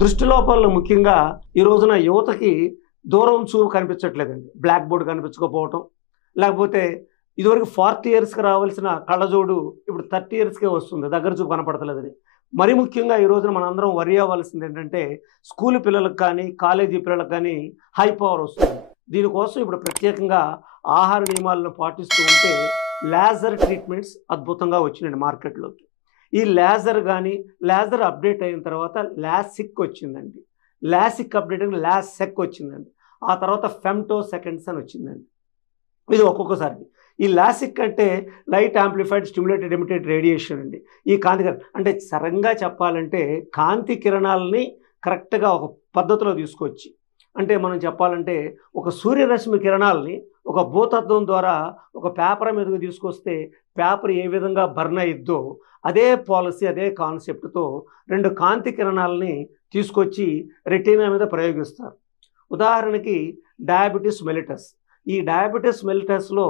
దృష్టి లోపాలను ముఖ్యంగా ఈ రోజున యువతకి దూరం చూపు కనిపించట్లేదండి. బ్లాక్ బోర్డ్ కనిపించకపోవటం, లేకపోతే ఇదివరకు 40 ఇయర్స్‌కి రావాల్సిన కళ్ళజోడు ఇప్పుడు 30 ఇయర్స్‌కే వస్తుంది. దగ్గర చూపు కనపడతలేదని. మరి ముఖ్యంగా ఈ రోజున మనందరం వరి అవ్వాల్సింది ఏంటంటే, స్కూల్ పిల్లలకు కానీ, కాలేజీ పిల్లలకు కానీ హై పవర్ వస్తుంది. దీనికోసం ఇప్పుడు ప్రత్యేకంగా ఆహార నియమాలను పాటిస్తూ ఉంటే లేజర్ ట్రీట్మెంట్స్ అద్భుతంగా వచ్చినాయండి మార్కెట్‌లోకి. ఈ లేజర్ అప్డేట్ అయిన తర్వాత లాసిక్ వచ్చిందండి. లాసిక్ అప్డేట్ అయిన లాసెక్ వచ్చిందండి. ఆ తర్వాత ఫెమ్టో సెకండ్స్ అని వచ్చిందండి. ఇది ఒక్కొక్కసారి. ఈ లాసిక్ అంటే light amplified stimulated emitted radiation అండి. ఈ కాంతి అంటే సరంగా చెప్పాలంటే కాంతి కిరణాలని కరెక్ట్‌గా ఒక పద్ధతిలో తీసుకొచ్చి, అంటే మనం చెప్పాలంటే ఒక సూర్యరశ్మి కిరణాలని ఒక భూతద్దం ద్వారా ఒక పేపర్ మీదకి తీసుకొస్తే పేపర్ ఏ విధంగా బర్న్ అయ్యిద్దో అదే పాలసీ, అదే కాన్సెప్ట్‌తో 2 కాంతి కిరణాలని తీసుకొచ్చి రెటీనా మీద ప్రయోగిస్తారు. ఉదాహరణకి డయాబెటిస్ మెలిటస్. ఈ డయాబెటిస్ మెలిటస్‌లో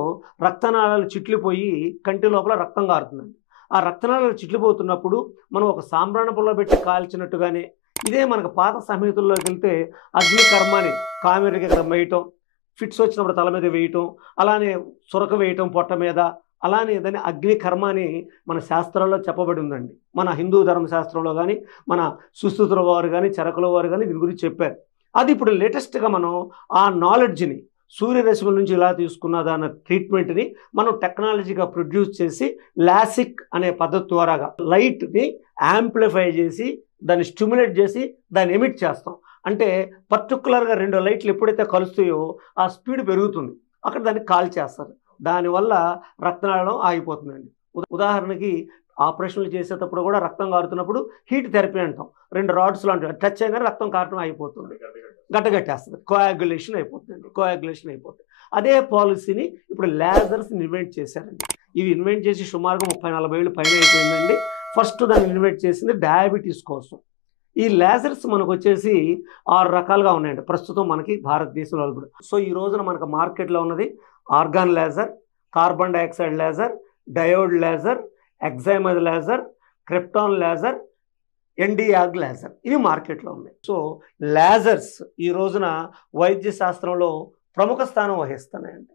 రక్తనాళాలు చిట్లిపోయి కంటి లోపల రక్తం కారుతుందండి. ఆ రక్తనాళాలు చిట్లిపోతున్నప్పుడు మనం ఒక సాంబ్రాణి పుల్ల పెట్టి కాల్చినట్టుగానే, ఇదే మనకు పాత సంహితుల్లోకి వెళ్తే అగ్నికర్మ అని కామెరికి ఇక్కడ వేయటం, ఫిట్స్ వచ్చినప్పుడు తల మీద వేయటం, అలానే సురక వేయటం పొట్ట మీద, అలానే దాన్ని అగ్నికర్మ అని మన శాస్త్రాల్లో చెప్పబడి ఉందండి. మన హిందూ ధర్మశాస్త్రంలో కానీ, మన సుశ్రుతుల వారు కానీ, చరకుల వారు కానీ దీని గురించి చెప్పారు. అది ఇప్పుడు లేటెస్ట్‌గా మనం ఆ నాలెడ్జ్‌ని సూర్యరశ్మి నుంచి ఇలా తీసుకున్నదా అన్న ట్రీట్మెంట్‌ని మనం టెక్నాలజీగా ప్రొడ్యూస్ చేసి లాసిక్ అనే పద్ధతి ద్వారాగా లైట్‌ని యాంప్లిఫై చేసి దాన్ని స్టిమ్యులేట్ చేసి దాన్ని ఎమిట్ చేస్తాం. అంటే పర్టిక్యులర్‌గా 2 లైట్లు ఎప్పుడైతే కలుస్తాయో ఆ స్పీడ్ పెరుగుతుంది. అక్కడ దాన్ని కాల్చేస్తారు. దానివల్ల రక్తనాళం ఆగిపోతుందండి. ఉదాహరణకి ఆపరేషన్లు చేసేటప్పుడు కూడా రక్తం కారుతున్నప్పుడు హీట్ థెరపీ అంటాం. 2 రాడ్స్ లాంటివి టచ్ చేయగానే రక్తం కారటం అయిపోతుంది. గడ్డగట్టేస్తుంది. కోయాగ్యులేషన్ అయిపోతుంది. అదే పాలసీని ఇప్పుడు లేజర్స్‌ని ఇన్వెంట్ చేశారండి. ఇవి ఇన్వెంట్ చేసి సుమారుగా 30-40 ఏళ్ళు పైన అయిపోయిందండి. ఫస్ట్ దాన్ని ఇన్వెంట్ చేసింది డయాబెటీస్ కోసం. ఈ లేజర్స్ మనకొచ్చేసి 6 రకాలుగా ఉన్నాయండి ప్రస్తుతం మనకి భారతదేశంలో కూడా. సో ఈ రోజున మనకు మార్కెట్‌లో ఉన్నది argon laser, carbon dioxide laser, diode laser, excimer laser, krypton laser, ఎన్డీఆర్గ్ లేజర్. ఇవి మార్కెట్‌లో ఉన్నాయి. సో లేజర్స్ ఈ రోజున వైద్య శాస్త్రంలో ప్రముఖ స్థానం వహిస్తున్నాయండి.